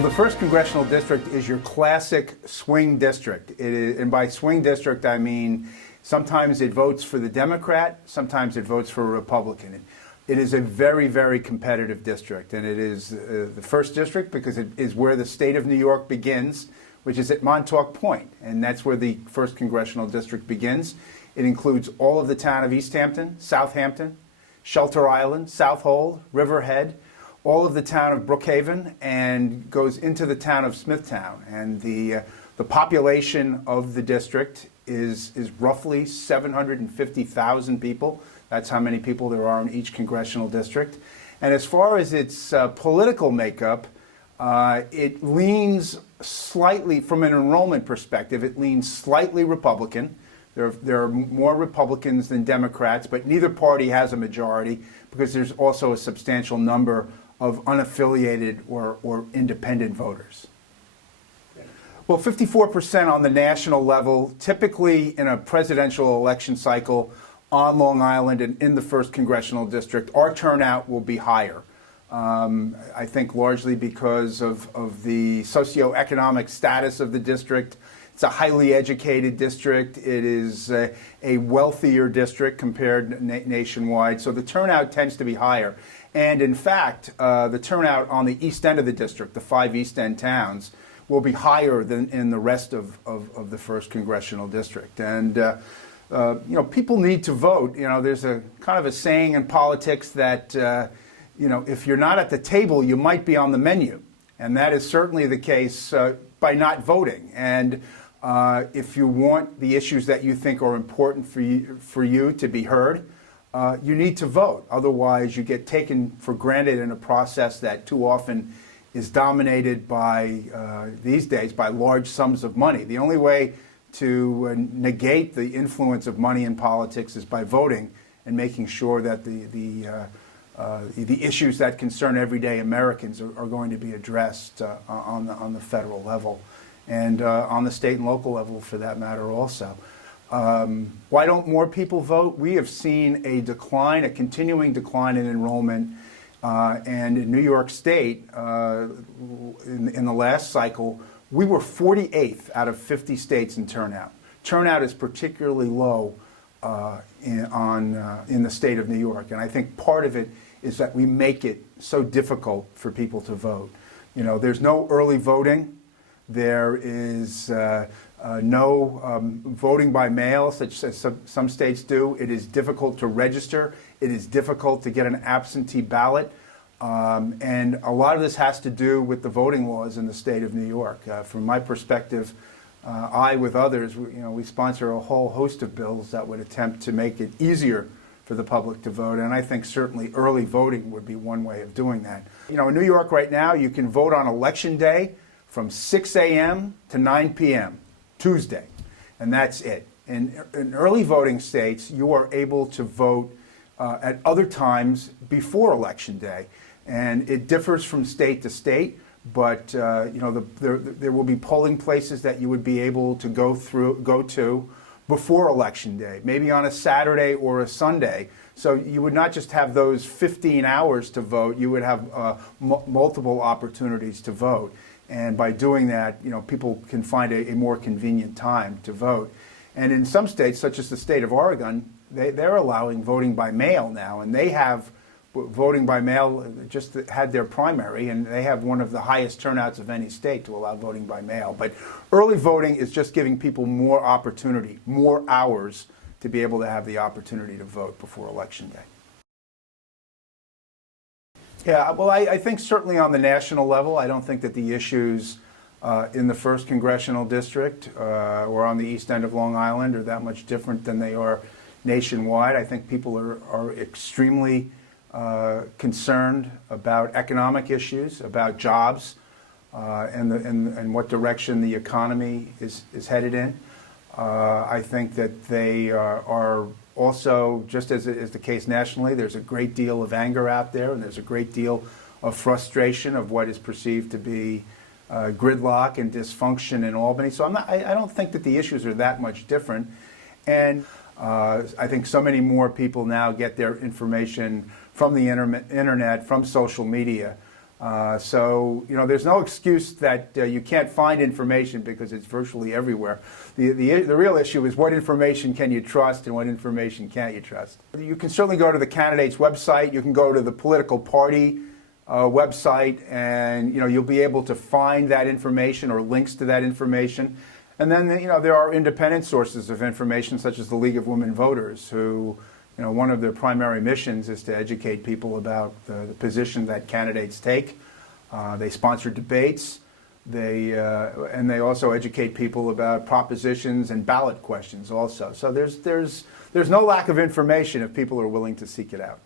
Well, the 1st Congressional District is your classic swing district. It is, and by swing district, I mean sometimes it votes for the Democrat, sometimes it votes for a Republican. It is a very, very competitive district, and it is the 1st district because it is where the state of New York begins, which is at Montauk Point, and that's where the 1st Congressional District begins. It includes all of the town of East Hampton, Southampton, Shelter Island, Southold, Riverhead, all of the town of Brookhaven, and goes into the town of Smithtown. And the population of the district is roughly 750,000 people. That's how many people there are in each congressional district. And as far as its political makeup, it leans slightly, from an enrollment perspective, it leans slightly Republican. There are more Republicans than Democrats, but neither party has a majority because there's also a substantial number of unaffiliated or independent voters. Well, 54% on the national level. Typically in a presidential election cycle on Long Island and in the 1st Congressional District, our turnout will be higher. I think largely because of the socioeconomic status of the district. It's a highly educated district. It is a wealthier district compared nationwide, so the turnout tends to be higher. And in fact, the turnout on the east end of the district, the 5 east end towns, will be higher than in the rest of the 1st Congressional District. And you know, people need to vote. You know, there's a kind of a saying in politics that you know, if you're not at the table, you might be on the menu, and that is certainly the case by not voting. And if you want the issues that you think are important for you to be heard, you need to vote. Otherwise, you get taken for granted in a process that too often is dominated by, these days, by large sums of money. The only way to negate the influence of money in politics is by voting and making sure that the issues that concern everyday Americans are going to be addressed on the federal level and on the state and local level for that matter also. Why don't more people vote? We have seen a decline, a continuing decline in enrollment, and in New York State, in the last cycle, we were 48th out of 50 states in turnout. Turnout is particularly low in the state of New York, and I think part of it is that we make it so difficult for people to vote. You know, there's no early voting. There is no voting by mail, such as some states do. It is difficult to register. It is difficult to get an absentee ballot. And a lot of this has to do with the voting laws in the state of New York. From my perspective, I, with others, we sponsor a whole host of bills that would attempt to make it easier for the public to vote, and I think certainly early voting would be one way of doing that. You know, in New York right now, you can vote on Election Day from 6 a.m. to 9 p.m. Tuesday, and that's it. In early voting states, you are able to vote at other times before Election Day, and it differs from state to state, but you know, there will be polling places that you would be able to go to before Election Day, maybe on a Saturday or a Sunday. So you would not just have those 15 hours to vote, you would have multiple opportunities to vote. And by doing that, you know, people can find a more convenient time to vote. And in some states, such as the state of Oregon, they're allowing voting by mail now, and they have voting by mail just had their primary, and they have one of the highest turnouts of any state to allow voting by mail. But early voting is just giving people more opportunity, more hours to be able to have the opportunity to vote before Election Day. Yeah, well, I think certainly on the national level, I don't think that the issues in the 1st Congressional District or on the east end of Long Island are that much different than they are nationwide. I think people are extremely concerned about economic issues, about jobs, and what direction the economy is headed in. I think that they are also, just as is the case nationally, there's a great deal of anger out there, and there's a great deal of frustration of what is perceived to be gridlock and dysfunction in Albany. So I don't think that the issues are that much different. And I think so many more people now get their information from the internet, from social media, So, there's no excuse that you can't find information because it's virtually everywhere. The real issue is what information can you trust and what information can't you trust. You can certainly go to the candidate's website. You can go to the political party website, and you'll be able to find that information or links to that information. And then there are independent sources of information, such as the League of Women Voters, who one of their primary missions is to educate people about the position that candidates take. They sponsor debates. And they also educate people about propositions and ballot questions also. So there's no lack of information if people are willing to seek it out.